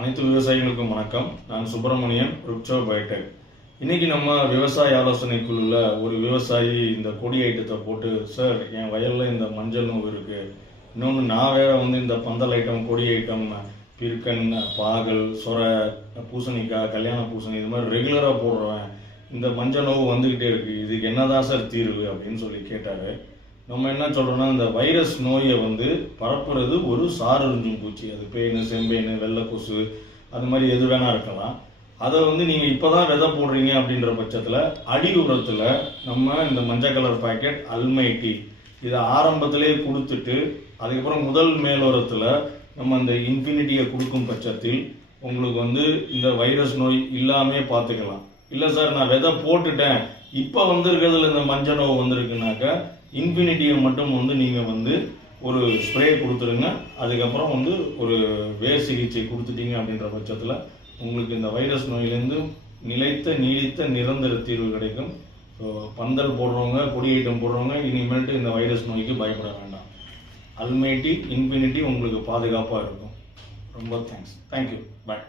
அனைத்து விவசாயிகளுக்கும் வணக்கம். நான் சுப்பிரமணியன் ருப்சோ பயோடெக். இன்னைக்கு நம்ம விவசாய ஆலோசனை குழுல ஒரு விவசாயி இந்த கொடி ஐட்டத்தை போட்டு சார் என் வயல்ல இந்த மஞ்சள் நோவு இருக்கு. இன்னொன்று நான் வேற வந்து இந்த பந்தல் ஐட்டம் கொடி ஐட்டம் பிற்கன் பாகல் சொர பூசணிக்காய் கல்யாண பூசணி இது மாதிரி ரெகுலராக போடுறேன் இந்த மஞ்சள் நோவு வந்துக்கிட்டே இருக்கு. இதுக்கு என்னதான் சார் தீர்வு? அப்படின்னு சொல்லி கேட்டாரு. நம்ம என்ன சொல்கிறோன்னா இந்த வைரஸ் நோயை வந்து பரப்புறது ஒரு சாரறிஞ்சும் பூச்சி. அது பேனு செம்பேனு வெள்ளை கொசு அது மாதிரி எது வேணால் இருக்கலாம். அதை வந்து நீங்கள் இப்போ தான் விதை போடுறீங்க அப்படின்ற பட்சத்தில் அடி உரத்தில் நம்ம இந்த மஞ்சள் கலர் பாக்கெட் அல்மைட்டி இதை ஆரம்பத்திலே கொடுத்துட்டு அதுக்கப்புறம் முதல் மேலோரத்தில் நம்ம அந்த இன்ஃபினிட்டியை கொடுக்கும் பட்சத்தில் உங்களுக்கு வந்து இந்த வைரஸ் நோய் இல்லாமே பார்த்துக்கலாம். இல்லை சார் நான் விதை போட்டுட்டேன். இப்போ வந்திருக்கிறதுல இந்த மஞ்சள் நோவு வந்திருக்குனாக்கா இன்ஃபினிட்டியை மட்டும் வந்து நீங்கள் வந்து ஒரு ஸ்ப்ரே கொடுத்துருங்க அதுக்கப்புறம் வந்து ஒரு வேர் சிகிச்சை கொடுத்துட்டீங்க அப்படின்ற பட்சத்தில் உங்களுக்கு இந்த வைரஸ் நோயிலேருந்து நிலைத்த நீடித்த நிரந்தர தீர்வு கிடைக்கும். ஸோ பந்தல் போடுறவங்க கொடி ஐட்டம் போடுறவங்க இனிமேல்ட்டு இந்த வைரஸ் நோய்க்கு பயப்பட வேண்டாம். அல்மேட்டி இன்ஃபினிட்டி உங்களுக்கு பாதுகாப்பாக இருக்கும். ரொம்ப தேங்க்ஸ் தேங்க்யூ பாய்